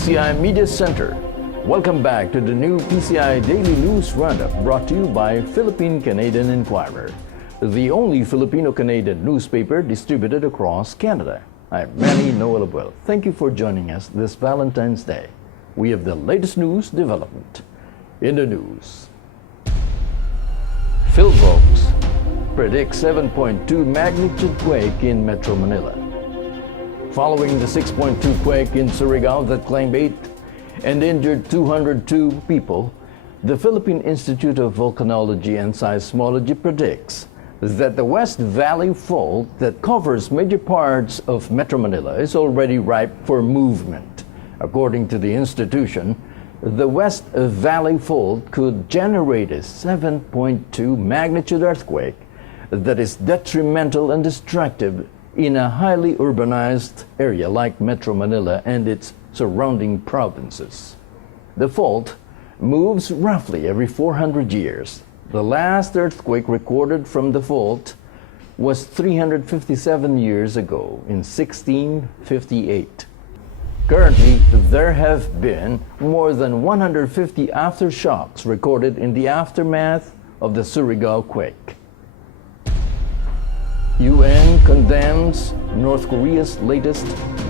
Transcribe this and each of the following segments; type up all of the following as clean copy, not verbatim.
PCI Media Center. Welcome back to the new PCI Daily News Roundup, brought to you by Philippine-Canadian Inquirer, the only Filipino-Canadian newspaper distributed across Canada. I'm Manny Noel Abuel. Thank you for joining us this Valentine's Day. We have the latest news development in the news. PHIVOLCS predicts 7.2 magnitude quake in Metro Manila. Following the 6.2 quake in Surigao that claimed 8 and injured 202 people, the Philippine Institute of Volcanology and Seismology predicts that the West Valley Fault that covers major parts of Metro Manila is already ripe for movement. According to the institution, the West Valley Fault could generate a 7.2 magnitude earthquake that is detrimental and destructive in a highly urbanized area like Metro Manila and its surrounding provinces. The fault moves roughly every 400 years. The last earthquake recorded from the fault was 357 years ago in 1658. Currently, there have been more than 150 aftershocks recorded in the aftermath of the Surigao quake. UN condemns North Korea's latest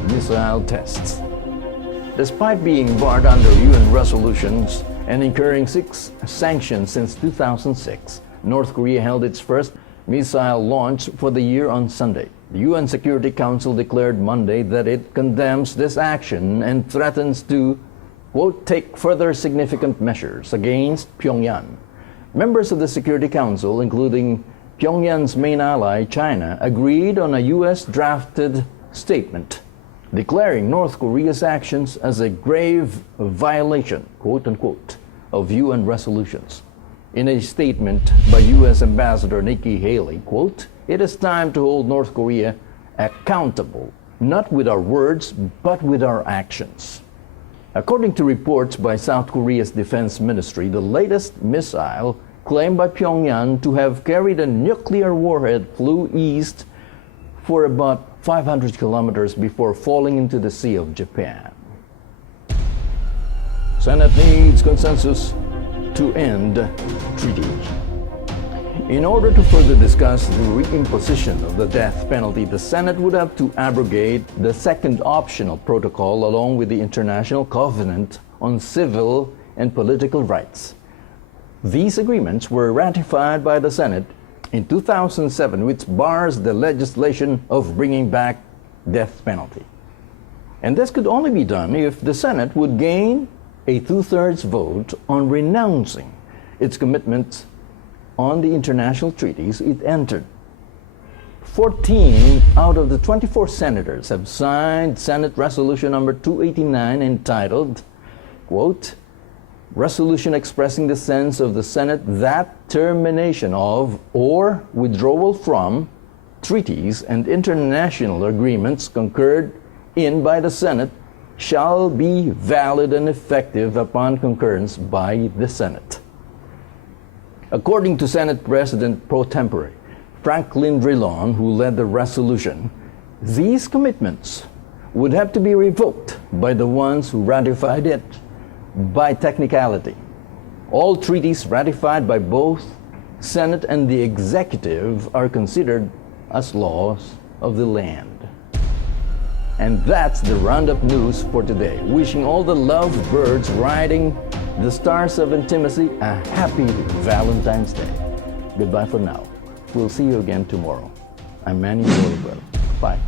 missile tests. Despite being barred under UN resolutions and incurring 6 sanctions since 2006, North Korea held its first missile launch for the year on Sunday. The UN Security Council declared Monday that it condemns this action and threatens to, quote, take further significant measures against Pyongyang. Members of the Security Council, including Pyongyang's main ally, China, agreed on a US-drafted statement declaring North Korea's actions as a grave violation, quote-unquote, of UN resolutions. In a statement by US Ambassador Nikki Haley, quote, it is time to hold North Korea accountable, not with our words, but with our actions. According to reports by South Korea's Defense Ministry, the latest missile claimed by Pyongyang to have carried a nuclear warhead flew east for about 500 kilometers before falling into the Sea of Japan. Senate needs consensus to end treaty. In order to further discuss the reimposition of the death penalty, the Senate would have to abrogate the second optional protocol along with the International Covenant on Civil and Political Rights. These agreements were ratified by the Senate in 2007, which bars the legislation of bringing back death penalty. And this could only be done if the Senate would gain a 2/3 vote on renouncing its commitments on the international treaties it entered. 14 out of the 24 senators have signed Senate Resolution number 289 entitled, quote, resolution expressing the sense of the Senate that termination of or withdrawal from treaties and international agreements concurred in by the Senate shall be valid and effective upon concurrence by the Senate. According to Senate President pro tempore Franklin Drilon, who led the resolution, these commitments would have to be revoked by the ones who ratified it. By technicality, all treaties ratified by both Senate and the Executive are considered as laws of the land. And that's the Roundup News for today. Wishing all the lovebirds riding the stars of intimacy a happy Valentine's Day. Goodbye for now. We'll see you again tomorrow. I'm Manny Noel. Bye.